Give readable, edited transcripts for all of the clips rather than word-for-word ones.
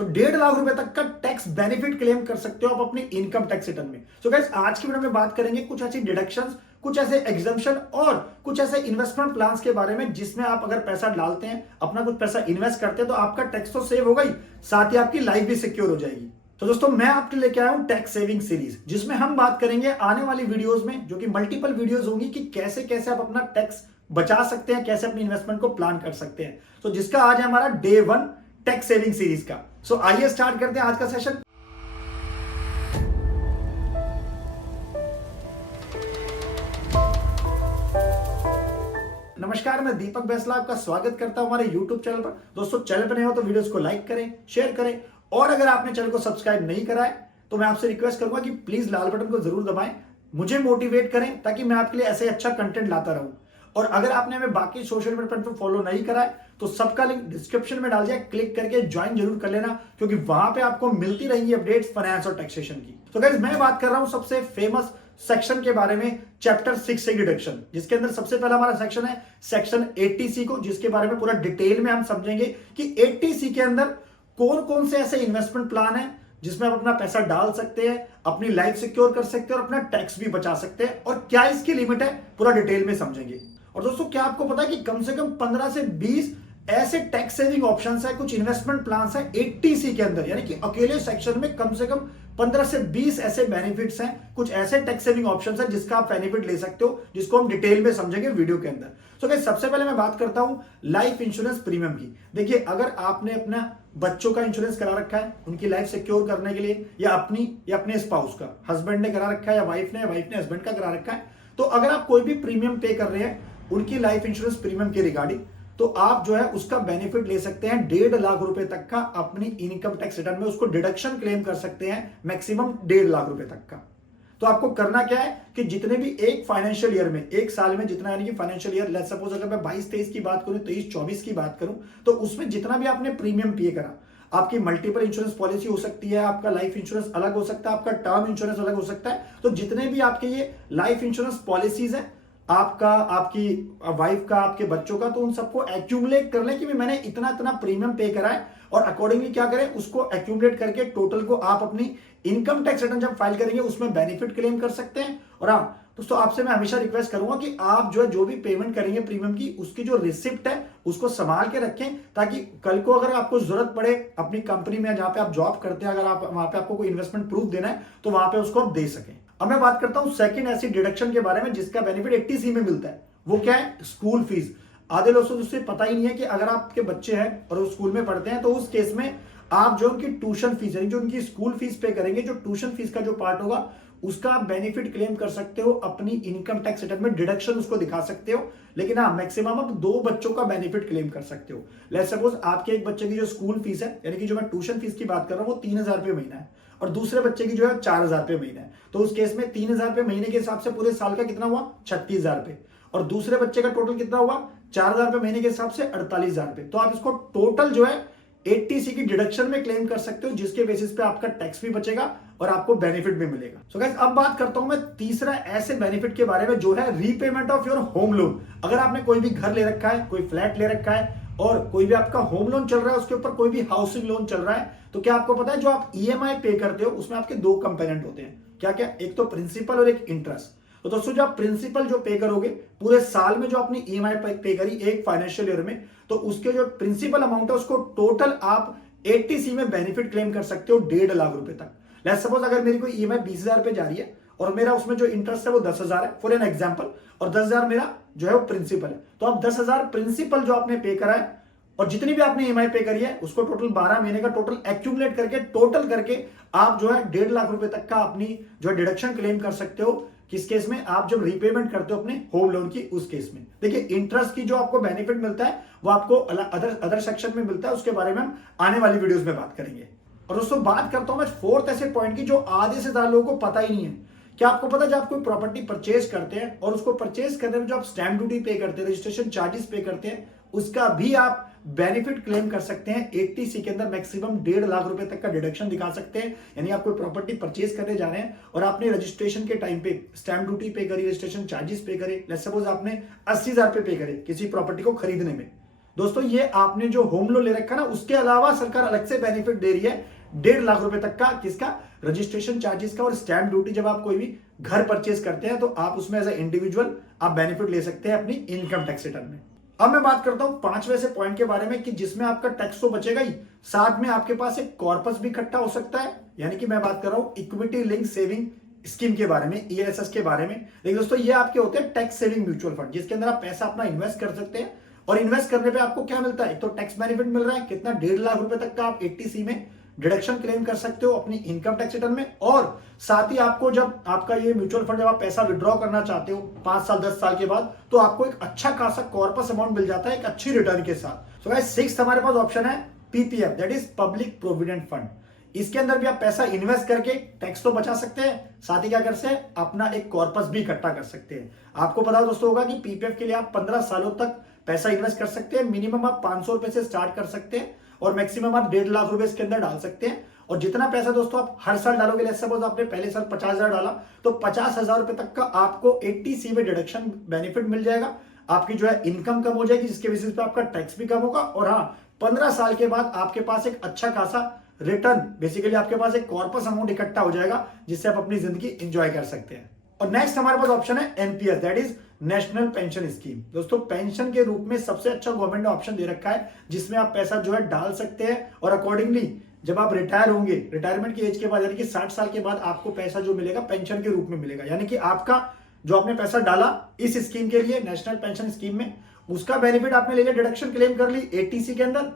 सो 1.5 लाख रुपए तक का टैक्स बेनिफिट क्लेम कर सकते हो आप अपनी इनकम टैक्स रिटर्न में। सो गाइस आज की वीडियो में बात करेंगे कुछ ऐसी डिडक्शंस, कुछ ऐसे एग्जम्पशन और कुछ ऐसे इन्वेस्टमेंट प्लान्स के बारे में जिसमें आप अगर पैसा डालते हैं, अपना कुछ पैसा इन्वेस्ट करते हैं तो आपका टैक्स तो सेव होगा ही, साथ ही आपकी लाइफ भी सिक्योर हो जाएगी। तो दोस्तों मैं आपके लेके आया हूं टैक्स सेविंग सीरीज, जिसमें हम बात करेंगे आने वाली वीडियोस में, जो कि मल्टीपल वीडियोस होंगी, कि कैसे कैसे आप अपना टैक्स बचा सकते हैं, कैसे अपनी इन्वेस्टमेंट को प्लान कर सकते हैं। तो जिसका आज है हमारा डे 1 टैक्स सेविंग सीरीज का। सो आइए स्टार्ट करते हैं आज का सेशन। नमस्कार, मैं दीपक बैसला आपका स्वागत करता हूं हमारे YouTube चैनल पर। दोस्तों चैनल पर नए हो तो वीडियोस को लाइक करें, शेयर करें, और अगर आपने चैनल को सब्सक्राइब नहीं करा है तो मैं आपसे रिक्वेस्ट करूंगा कि प्लीज लाल बटन को जरूर दबाएं, मुझे मोटिवेट करें ताकि मैं आपके लिए ऐसे अच्छा कंटेंट लाता रहूं। और अगर आपने हमें बाकी सोशल मीडिया प्लेटफॉर्म फॉलो नहीं करा है तो सबका लिंक डिस्क्रिप्शन में डाल दिया, क्लिक करके ज्वाइन जरूर कर लेना, क्योंकि वहां पे आपको मिलती रहेंगी अपडेट्स फाइनेंस और टैक्सेशन की। तो गाइस मैं बात कर रहा हूं सबसे फेमस सेक्शन के बारे में, चैप्टर 6 से डिडक्शन, जिसके अंदर सबसे पहला हमारा सेक्शन है सेक्शन 80C को, जिसके बारे में पूरा डिटेल में हम समझेंगे कि 80C के अंदर कौन कौन से ऐसे इन्वेस्टमेंट प्लान है जिसमें आप अपना पैसा डाल सकते हैं, अपनी लाइफ सिक्योर कर सकते हैं और अपना टैक्स भी बचा सकते हैं, और क्या इसकी लिमिट है पूरा डिटेल में समझेंगे। और दोस्तों क्या आपको पता है कि कम से कम 15 से 20 ऐसे टैक्स सेविंग ऑप्शंस है, कुछ इन्वेस्टमेंट प्लान्स है 80C के अंदर, यानी कि अकेले सेक्शन में कम से कम 15 से 20 ऐसे बेनिफिट्स हैं, कुछ ऐसे टैक्स सेविंग ऑप्शंस हैं जिसका आप बेनिफिट ले सकते हो, जिसको हम डिटेल में समझेंगे वीडियो के अंदर। सो गाइस सबसे पहले मैं बात करता हूं लाइफ इंश्योरेंस प्रीमियम की। देखिए, अगर आपने अपना बच्चों का इंश्योरेंस करा रखा है उनकी लाइफ सिक्योर करने के लिए, या अपने स्पाउस का, हस्बैंड ने करा रखा है या वाइफ ने हस्बैंड का करा रखा है, तो अगर आप कोई भी प्रीमियम पे कर रहे हैं उनकी लाइफ इंश्योरेंस प्रीमियम के रिगार्डिंग, तो आप जो है उसका बेनिफिट ले सकते हैं 1.5 लाख रुपए तक का अपनी इनकम टैक्स रिटर्न में, उसको डिडक्शन क्लेम कर सकते हैं मैक्सिमम 1.5 लाख रुपए तक का। तो आपको करना क्या है कि जितने भी एक फाइनेंशियल ईयर में, एक साल में जितना, यानी कि फाइनेंशियल ईयर लेट्स सपोज अगर मैं 22-23 की बात करूं, 23-24 की बात करूं, तो उसमें जितना भी आपने प्रीमियम पे करा, आपकी मल्टीपल इंश्योरेंस पॉलिसी हो सकती है, आपका लाइफ इंश्योरेंस अलग हो सकता है, आपका टर्म इंश्योरेंस अलग हो सकता है, तो जितने भी आपके ये लाइफ इंश्योरेंस पॉलिसीज है, आपका, आपकी वाइफ का, आपके बच्चों का, तो उन सबको एक्यूमुलेट कर लें कि मैंने इतना इतना प्रीमियम पे करा है, और अकॉर्डिंगली क्या करें, उसको एक्यूमुलेट करके टोटल को आप अपनी इनकम टैक्स रिटर्न जब फाइल करेंगे उसमें बेनिफिट क्लेम कर सकते हैं। और हाँ दोस्तों, आपसे मैं हमेशा रिक्वेस्ट करूंगा कि आप जो है जो भी पेमेंट करेंगे प्रीमियम की, उसकी जो रिसिप्ट है उसको संभाल के रखें, ताकि कल को अगर आपको जरूरत पड़े अपनी कंपनी में जहां पे आप जॉब करते हैं, अगर आप वहां पे आपको कोई इन्वेस्टमेंट प्रूफ देना है तो वहां पे उसको आप दे सकें। अब मैं बात करता हूं सेकंड ऐसी डिडक्शन के बारे में जिसका बेनिफिट 80C में मिलता है। वो क्या है? School fees. आधे लोगों को उससे पता ही नहीं है कि अगर आपके बच्चे हैं और वो स्कूल में पढ़ते हैं तो उस केस में आप जो उनकी ट्यूशन फीस, यानी जो उनकी स्कूल फीस पे करेंगे, जो ट्यूशन फीस का जो पार्ट होगा उसका आप बेनिफिट क्लेम कर सकते हो अपनी इनकम टैक्स रिटर्न में, डिडक्शन उसको दिखा सकते हो। लेकिन हाँ, मैक्सिमम आप 2 बच्चों का बेनिफिट क्लेम कर सकते हो। लेट्स सपोज आपके एक बच्चे की जो स्कूल फीस है, यानी कि जो मैं ट्यूशन फीस की बात कर रहा हूँ, वो 3,000 रुपये महीना है, और दूसरे बच्चे की जो है 4,000 रुपये महीना है, तो उस केस में 3,000 रुपये महीने के हिसाब से पूरे साल का कितना हुआ? 36,000 रुपये, और दूसरे बच्चे का टोटल कितना हुआ? 4,000 रुपये महीने के हिसाब से 48,000 रुपये। तो आप इसको टोटल जो है 80C की डिडक्शन में क्लेम कर सकते हो, जिसके बेसिस पे आपका टैक्स भी बचेगा और आपको बेनिफिट भी मिलेगा। सो गाइस अब बात करता हूं मैं तीसरा ऐसे बेनिफिट के बारे में, जो है repayment of your home loan. अगर आपने कोई भी घर ले रखा है, कोई फ्लैट ले रखा है, और कोई भी आपका होम लोन चल रहा है, उसके ऊपर कोई भी हाउसिंग लोन चल रहा है, तो क्या आपको पता है जो आप EMI पे करते हो उसमें आपके 2 कंपोनेंट होते हैं। क्या क्या? एक तो प्रिंसिपल और एक इंटरेस्ट। तो दोस्तों जो आप प्रिंसिपल जो पे करोगे पूरे साल में, जो अपनी EMI पे करी एक फाइनेंशियल ईयर में, तो उसके जो प्रिंसिपल अमाउंट है उसको टोटल आप 80C में बेनिफिट क्लेम कर सकते हो 1.5 लाख रुपए तक। लेट्स सपोज अगर मेरी कोई EMI 20,000 रुपए जा रही है और मेरा उसमें जो इंटरेस्ट है वो 10,000 है फॉर एन एग्जांपल, और 10,000 मेरा जो है वो प्रिंसिपल है, तो अब 10,000 प्रिंसिपल जो आपने पे करा है और जितनी भी आपने EMI पे करी है उसको टोटल 12 महीने का टोटल एक्यूमुलेट करके, टोटल करके आप जो है 1.5 लाख रुपए तक का अपनी जो डिडक्शन क्लेम कर सकते हो। किस केस में? आप जब रीपेमेंट करते हो अपने होम लोन की, उस केस में। देखिए, इंटरेस्ट की जो आपको बेनिफिट मिलता है वो आपको अदर सेक्शन में मिलता है, उसके बारे में हम आने वाली वीडियोस में बात करेंगे। और दोस्तों बात करता हूं मैं फोर्थ ऐसे पॉइंट की जो आधे से ज्यादा लोगों को पता ही नहीं है। क्या आपको पता है जब आप कोई प्रॉपर्टी परचेज करते हैं और उसको परचेज करने में जो आप स्टैंप ड्यूटी पे करते हैं, रजिस्ट्रेशन चार्जेस पे करते हैं, उसका भी आप बेनिफिट क्लेम कर सकते हैं 80C के अंदर, मैक्सिमम 1.5 लाख रुपए तक का डिडक्शन दिखा सकते हैं। यानी आप कोई प्रॉपर्टी परचेज करने जा रहे हैं और आपने रजिस्ट्रेशन के टाइम पे स्टैंप ड्यूटी पे करी, रजिस्ट्रेशन चार्जेस पे करे, लेट्स सपोज आपने 80,000 रुपए पे करे किसी प्रॉपर्टी को खरीदने में, दोस्तों ये आपने जो होम लोन ले रखा है ना, उसके अलावा सरकार अलग से बेनिफिट दे रही है 1.5 लाख रुपए तक का, किसका, रजिस्ट्रेशन चार्जेस का और स्टैंप ड्यूटी। जब आप कोई भी घर परचेज करते हैं तो आप उसमें एज ए इंडिविजुअल आप बेनिफिट ले सकते हैं अपनी इनकम टैक्स रिटर्न में। अब मैं बात करता हूं 5वें से पॉइंट के बारे में कि जिसमें आपका टैक्स तो बचेगा ही, साथ में आपके पास एक कॉर्पस भी इकट्ठा हो सकता है। यानी कि मैं बात कर रहा हूं इक्विटी लिंक सेविंग स्कीम के बारे में, ईएलएसएस के बारे में। देखिए दोस्तों, ये आपके होते हैं टैक्स सेविंग म्यूचुअल फंड, जिसके अंदर आप पैसा अपना इन्वेस्ट कर सकते हैं। और इन्वेस्ट करने पे आपको क्या मिलता है, एक तो टैक्स बेनिफिट मिल रहा है कितना, 1.5 लाख रुपए तक का आप 80C में डिडक्शन क्लेम कर सकते हो अपनी इनकम टैक्स रिटर्न में। और साथ ही आपको जब आपका ये म्यूचुअल फंड जब आप पैसा विड्रॉ करना चाहते हो 5 साल 10 साल के बाद, तो आपको एक अच्छा खासा कॉर्पस अमाउंट मिल जाता है एक अच्छी रिटर्न के साथ। सो गाइस, 6th हमारे पास ऑप्शन है PPF, that is public provident fund. इसके अंदर भी आप पैसा इन्वेस्ट करके टैक्स तो बचा सकते हैं, साथ ही क्या कर सकते हैं, अपना एक कॉर्पस भी इकट्ठा कर सकते हैं। आपको पता दोस्तों होगा कि पीपीएफ के लिए आप 15 सालों तक पैसा इन्वेस्ट कर सकते हैं। मिनिमम आप 500 रुपए से स्टार्ट कर सकते हैं और मैक्सिमम आप 1.5 लाख रुपए इसके अंदर डाल सकते हैं। और जितना पैसा दोस्तों आप हर साल डालोगे, लेट्स सपोज आपने पहले साल 50,000 डाला, तो 50,000 रुपए तक का आपको 80C में डिडक्शन बेनिफिट मिल जाएगा। आपकी जो है इनकम कम हो जाएगी, जिसके बेसिस पे आपका टैक्स भी कम होगा। और हाँ, 15 साल के बाद आपके पास एक अच्छा खासा रिटर्न, बेसिकली आपके पास एक कॉर्पस अमाउंट इकट्ठा हो जाएगा, जिससे आप अपनी जिंदगी एंजॉय कर सकते हैं। और नेक्स्ट हमारे पास ऑप्शन है NPS, that is national pension scheme. दोस्तों पेंशन के रूप में सबसे अच्छा गवर्नमेंट ने ऑप्शन दे रखा है, जिसमें आप पैसा जो है डाल सकते हैं और अकॉर्डिंगली जब आप रिटायर होंगे, रिटायरमेंट की एज के बाद यानी कि 60 साल के बाद आपको पैसा जो मिलेगा पेंशन के रूप में मिलेगा। यानी कि आपका जो आपने पैसा डाला इस स्कीम के लिए, नेशनल पेंशन स्कीम में, उसका बेनिफिट आपने ले लिया, डिडक्शन क्लेम कर ली 80C के अंदर,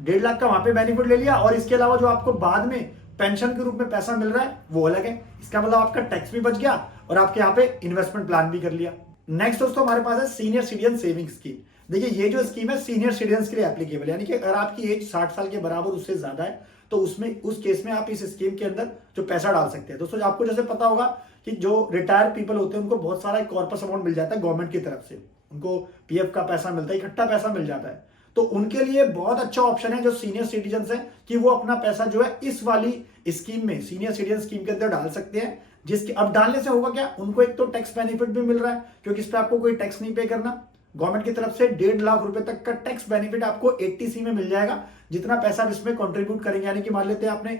1.5 लाख का वहां पे बेनिफिट ले लिया। और इसके अलावा जो आपको बाद में पेंशन के रूप में पैसा मिल रहा है वो अलग है। इसका मतलब आपका टैक्स भी बच गया और आपके यहाँ पे इन्वेस्टमेंट प्लान भी कर लिया। नेक्स्ट दोस्तों हमारे पास है सीनियर सिटीजन सेविंग स्कीम। देखिए ये जो स्कीम है सीनियर सिटीजन के लिए एप्लीकेबल, यानी कि अगर आपकी एज 60 साल के बराबर उससे ज्यादा है तो उसमें उस केस में आप इस स्कीम के अंदर जो पैसा डाल सकते हैं। दोस्तों आपको जैसे पता होगा कि जो रिटायर्ड पीपल होते हैं उनको बहुत सारा कॉर्पस अमाउंट मिल जाता है गवर्नमेंट की तरफ से, उनको पीएफ का पैसा मिलता है, इकट्ठा पैसा मिल जाता है। तो उनके लिए बहुत अच्छा ऑप्शन है जो सीनियर सिटीजन है कि वो अपना पैसा जो है इस वाली स्कीम में, सीनियर सिटीजन स्कीम के अंदर डाल सकते हैं। जिसके अब डालने से होगा क्या, उनको एक तो टैक्स बेनिफिट भी मिल रहा है क्योंकि इस पर आपको कोई टैक्स नहीं पे करना। गवर्नमेंट की तरफ से 1.5 लाख रुपए तक का टैक्स बेनिफिट आपको 80C में मिल जाएगा, जितना पैसा आप इसमें कंट्रीब्यूट करेंगे। यानी कि मान लेते हैं आपने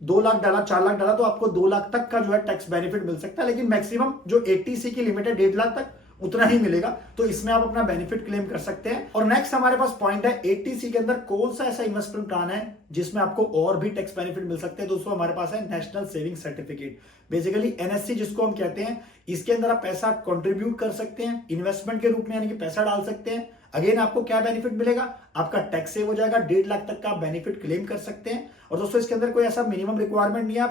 2 लाख डाला, 4 लाख डाला, तो आपको 2 लाख तक का जो है टैक्स बेनिफिट मिल सकता है। लेकिन मैक्सिमम जो 80C की लिमिट है 1.5 लाख तक, उतना ही मिलेगा। तो इसमें आप अपना बेनिफिट क्लेम कर सकते हैं। और नेक्स्ट हमारे पास पॉइंट है 80C के अंदर कौन सा ऐसा इन्वेस्टमेंट प्लान है जिसमें आपको और भी टैक्स बेनिफिट मिल सकते हैं। दोस्तों हमारे पास है national saving certificate, basically NSC जिसको हम कहते हैं। इसके अंदर आप पैसा कंट्रीब्यूट कर सकते हैं इन्वेस्टमेंट के रूप में, यानी कि पैसा डाल सकते हैं। अगेन आपको क्या बेनिफिट मिलेगा, आपका टैक्स सेव हो जाएगा, 1.5 लाख तक का बेनिफिट क्लेम कर सकते हैं। और दोस्तों इसके अंदर कोई ऐसा मिनिमम रिक्वायरमेंट नहीं है,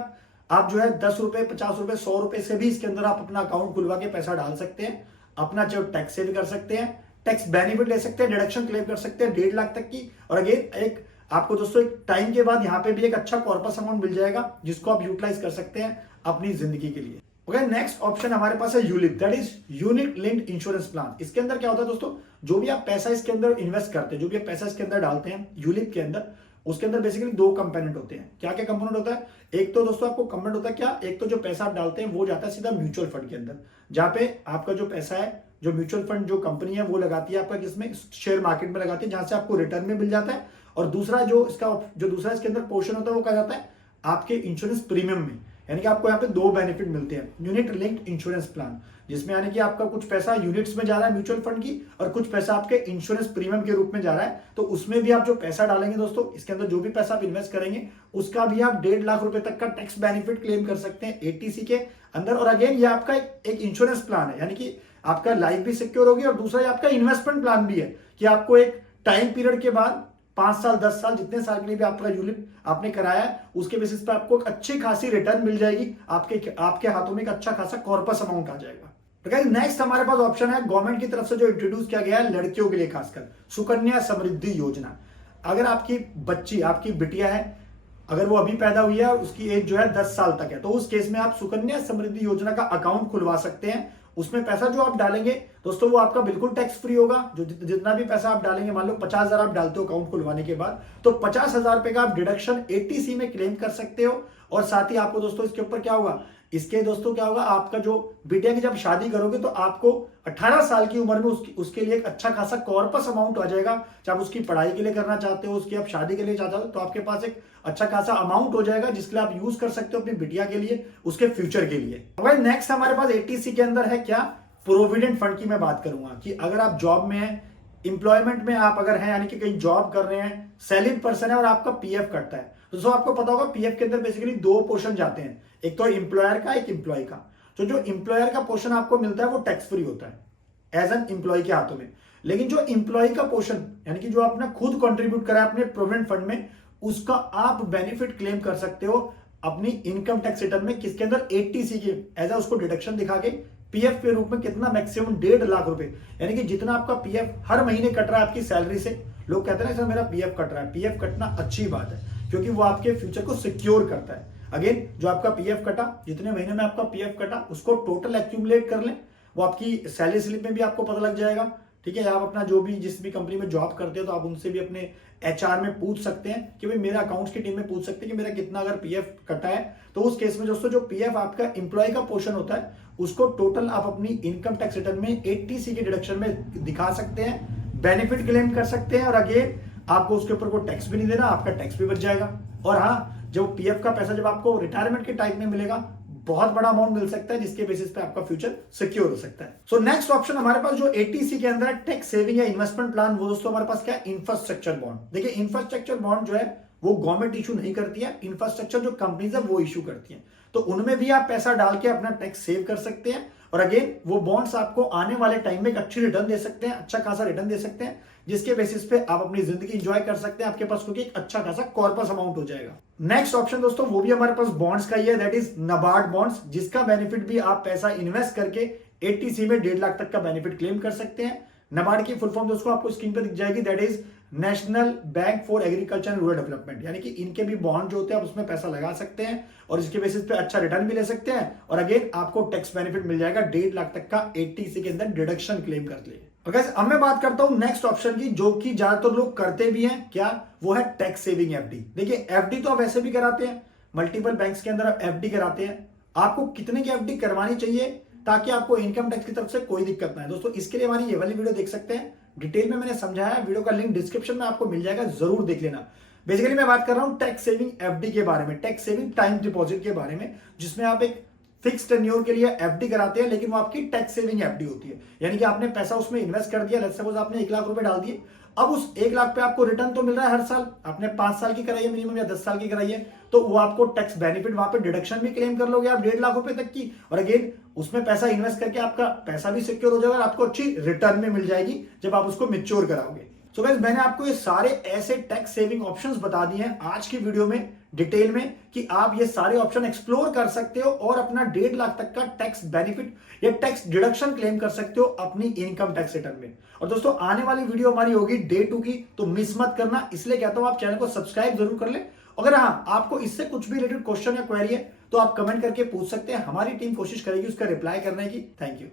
आप जो है 10 रुपए, 50 रुपए, 100 रुपए से भी इसके अंदर आप अपना अकाउंट खुलवा के पैसा डाल सकते हैं, अपना जो टैक्स सेव कर सकते हैं, टैक्स बेनिफिट ले सकते हैं, डिडक्शन क्लेम कर सकते हैं 1.5 लाख तक की। और अगेन एक आपको दोस्तों एक टाइम के बाद यहाँ पे भी एक अच्छा कॉर्पस अमाउंट मिल जाएगा जिसको आप यूटिलाइज कर सकते हैं अपनी जिंदगी के लिए। ओके, नेक्स्ट ऑप्शन हमारे पास है ULIP, that is unit linked insurance plan. इसके अंदर क्या होता है दोस्तों, जो भी आप पैसा इसके अंदर इन्वेस्ट करते हैं, जो भी आप पैसा इसके अंदर डालते हैं यूलिप के अंदर, उसके अंदर बेसिकली 2 कंपोनेंट होते हैं। क्या क्या कंपोनेंट होता है, एक तो दोस्तों आपको कंपोनेंट होता है क्या, एक तो जो पैसा आप डालते हैं वो जाता है सीधा म्यूचुअल फंड के अंदर, जहां पे आपका जो पैसा है, जो म्यूचुअल फंड जो कंपनी है वो लगाती है आपका किसमें, शेयर मार्केट में लगाती है, जहां से आपको रिटर्न में मिल जाता है। और दूसरा जो इसका जो दूसरा इसके अंदर पोर्शन होता है वो क्या जाता है आपके इंश्योरेंस प्रीमियम में। यानी कि आपको यहाँ पे 2 बेनिफिट मिलते हैं, यूनिट लिंक्ड इंश्योरेंस प्लान, जिसमें यानी कि आपका कुछ पैसा यूनिट्स में जा रहा है म्यूचुअल फंड की, और कुछ पैसा आपके इंश्योरेंस प्रीमियम के रूप में जा रहा है। तो उसमें भी आप जो पैसा डालेंगे दोस्तों, इसके अंदर जो भी पैसा आप इन्वेस्ट करेंगे उसका भी आप 1.5 लाख रुपए तक का टैक्स बेनिफिट क्लेम कर सकते हैं 80C के अंदर। और अगेन ये आपका एक इंश्योरेंस प्लान है, यानी कि आपका लाइफ भी सिक्योर होगी, और दूसरा ये आपका इन्वेस्टमेंट प्लान भी है कि आपको एक टाइम पीरियड के बाद 5 साल 10 साल जितने साल के लिए भी आपका यूलिप आपने कराया है उसके बेसिस पे आपको एक अच्छी खासी रिटर्न मिल जाएगी, आपके हाथों में एक अच्छा खासा कॉर्पस अमाउंट आ जाएगा। तो गाइस नेक्स्ट हमारे पास ऑप्शन है गवर्नमेंट की तरफ से जो इंट्रोड्यूस किया गया है लड़कियों के लिए, खासकर सुकन्या समृद्धि योजना। अगर आपकी बच्ची, आपकी बिटिया है, अगर वो अभी पैदा हुई है और उसकी एज जो है 10 साल तक है, तो उस केस में आप सुकन्या समृद्धि योजना का अकाउंट खुलवा सकते हैं। उसमें पैसा जो आप डालेंगे दोस्तों वो आपका बिल्कुल टैक्स फ्री होगा। जो जितना भी पैसा आप डालेंगे, मान लो 50,000 आप डालते हो अकाउंट खुलवाने के बाद, तो 50,000 रुपए का आप डिडक्शन 80C में क्लेम कर सकते हो। और साथ ही आपको दोस्तों इसके ऊपर क्या होगा, इसके दोस्तों क्या होगा, आपका जो बिटिया की जब शादी करोगे तो आपको 18 साल की उम्र में उसके लिए एक अच्छा खासा कॉर्पस अमाउंट आ जाएगा। चाहे आप उसकी पढ़ाई के लिए करना चाहते हो, उसकी आप शादी के लिए चाहते हो, तो आपके पास एक अच्छा खासा अमाउंट हो जाएगा जिसके लिए आप यूज कर सकते हो अपनी बिटिया के लिए, उसके फ्यूचर के लिए। भाई नेक्स्ट हमारे पास एटीसी के अंदर है क्या, प्रोविडेंट फंड की मैं बात करूंगा कि अगर आप जॉब में है, इंप्लॉयमेंट में आप अगर हैं, यानी कि कहीं जॉब कर रहे हैं, सैलरीड पर्सन है और आपका पीएफ कटता है, तो दोस्तों आपको पता होगा पीएफ के अंदर बेसिकली दो पोर्शन जाते हैं, एक तो एम्प्लॉयर का, एक एम्प्लॉय का। तो जो एम्प्लॉयर का पोर्शन आपको मिलता है वो टैक्स फ्री होता है एज एन एम्प्लॉय के हाथों में, लेकिन जो एम्प्लॉय का पोर्शन यानी कि जो आपने खुद कंट्रीब्यूट करा है अपने प्रोविडेंट फंड में, उसका आप बेनिफिट क्लेम कर सकते हो अपनी इनकम टैक्स रिटर्न में, किसके अंदर 80C के एज उसको डिडक्शन दिखा के पीएफ के रूप में कितना, मैक्सिमम 1.5 लाख रुपए, यानी कि जितना आपका पीएफ हर महीने कट रहा है आपकी सैलरी से। लोग कहते हैं ना सर मेरा पीएफ कट रहा है, पीएफ कटना अच्छी बात है क्योंकि वो आपके फ्यूचर को सिक्योर करता है। अगेन जो आपका पीएफ कटा, जितने महीने में आपका पीएफ कटा उसको टोटल एक्यूमुलेट कर लें, वो आपकी सैलरी स्लिप में भी आपको पता लग जाएगा। ठीक है, आप अपना जो भी जिस भी कंपनी में जॉब करते हो तो आप उनसे भी अपने एचआर में पूछ सकते हैं कि भाई मेरा अकाउंट्स की टीम में पूछ सकते हैं कि मेरा कितना अगर पीएफ कटा है, तो उस केस में दोस्तों जो पीएफ आपका एम्प्लॉय का पोर्शन होता है उसको टोटल आप अपनी इनकम टैक्स रिटर्न में 80C के डिडक्शन में दिखा सकते हैं, बेनिफिट क्लेम कर सकते हैं और अगेन आपको उसके ऊपर कोई टैक्स भी नहीं देना, आपका टैक्स भी बच जाएगा। और हाँ, जो पीएफ का पैसा जब आपको रिटायरमेंट के टाइम में मिलेगा, बहुत बड़ा अमाउंट मिल सकता है जिसके बेसिस पे आपका फ्यूचर सिक्योर हो सकता है। सो नेक्स्ट ऑप्शन हमारे पास जो एटीसी के अंदर है टैक्स सेविंग या इन्वेस्टमेंट प्लान, वो दोस्तों हमारे पास क्या है, इंफ्रास्ट्रक्चर बॉन्ड। देखिए इंफ्रास्ट्रक्चर बॉन्ड जो है वो गवर्नमेंट इशू नहीं करती है, इंफ्रास्ट्रक्चर जो कंपनीज है वो इशू करती है, तो उनमें भी आप पैसा डाल के अपना टैक्स सेव कर सकते हैं और अगेन वो बॉन्ड्स आपको आने वाले टाइम में एक अच्छी रिटर्न दे सकते हैं, अच्छा खासा रिटर्न दे सकते हैं, जिसके बेसिस पे आप अपनी जिंदगी एंजॉय कर सकते हैं, आपके पास क्योंकि एक अच्छा खासा कॉर्पस अमाउंट हो जाएगा। नेक्स्ट ऑप्शन दोस्तों वो भी हमारे पास बॉन्ड्स का ही है, दैट इज नाबार्ड बॉन्ड्स, जिसका बेनिफिट भी आप पैसा इन्वेस्ट करके 80C में 1.5 लाख तक का बेनिफिट क्लेम कर सकते हैं। नाबार्ड की फुल फॉर्म दोस्तों आपको स्क्रीन पर दिख जाएगी, that is national bank for agriculture and rural development, यानी कि इनके भी बॉन्ड जो होते हैं आप उसमें पैसा लगा सकते हैं और इसके बेसिस पे अच्छा रिटर्न भी ले सकते हैं और अगेन आपको टैक्स बेनिफिट मिल जाएगा 1.5 लाख तक का 80C के अंदर डिडक्शन क्लेम कर लिए। अब मैं बात करता हूं नेक्स्ट ऑप्शन की, जो कि ज्यादातर लोग करते भी हैं, क्या वो है टैक्स सेविंग एफडी। देखिए एफडी तो आप वैसे भी कराते हैं, मल्टीपल बैंक्स के अंदर आप एफडी कराते हैं, आपको कितने की एफडी करवानी चाहिए ताकि आपको इनकम टैक्स की तरफ से कोई दिक्कत ना है। दोस्तों इसके लिए हमारी ये वाली वीडियो देख सकते हैं, डिटेल में मैंने समझाया है, वीडियो का लिंक डिस्क्रिप्शन में आपको मिल जाएगा, जरूर देख लेना। बेसिकली मैं बात कर रहा हूं टैक्स सेविंग एफडी के बारे में, टैक्स सेविंग टाइम डिपॉजिट के बारे में, जिसमें आप एक फिक्स टेन्योर के लिए एफडी कराते हैं, लेकिन वो आपकी टैक्स सेविंग एफडी होती है, यानी कि आपने पैसा उसमें इन्वेस्ट कर दिया, लेट्स सपोज आपने 1 लाख रुपए डाल दिए, अब उस 1 लाख पे आपको रिटर्न तो मिल रहा है हर साल, आपने 5 साल की कराई है मिनिमम या 10 साल की कराई है, तो वो आपको टैक्स बेनिफिट वहां पे डिडक्शन भी क्लेम कर लोगे आप 1.5 लाख रुपए तक की, और अगेन उसमें पैसा इन्वेस्ट करके आपका पैसा भी सिक्योर हो जाएगा और आपको अच्छी रिटर्न में मिल जाएगी जब आप उसको मैच्योर कराओगे। सो गाइस मैंने आपको ये सारे ऐसे टैक्स सेविंग ऑप्शंस बता दिए हैं आज की वीडियो में डिटेल में कि आप ये सारे ऑप्शन एक्सप्लोर कर सकते हो और अपना 1.5 लाख तक का टैक्स बेनिफिट या टैक्स डिडक्शन क्लेम कर सकते हो अपनी इनकम टैक्स रिटर्न में। और दोस्तों आने वाली वीडियो हमारी होगी डे 2 की, तो मिस मत करना, इसलिए कहता हूं आप चैनल को सब्सक्राइब जरूर कर ले। अगर हाँ आपको इससे कुछ भी रिलेटेड क्वेश्चन या क्वेरी है तो आप कमेंट करके पूछ सकते हैं, हमारी टीम कोशिश करेगी उसका रिप्लाई करने की। Thank you.